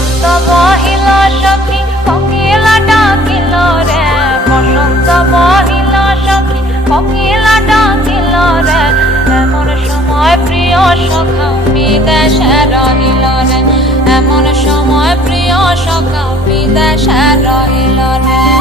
বসন্ত বহিল সখী কোকিলা ডাকিল রে, বসন্ত বহিল সখী কোকিলা ডাকিল রে, এমন সময় প্রিয় সখা বিদেশে রহিল রে, এমন সময় প্রিয় সখা বিদেশে রহিল রে।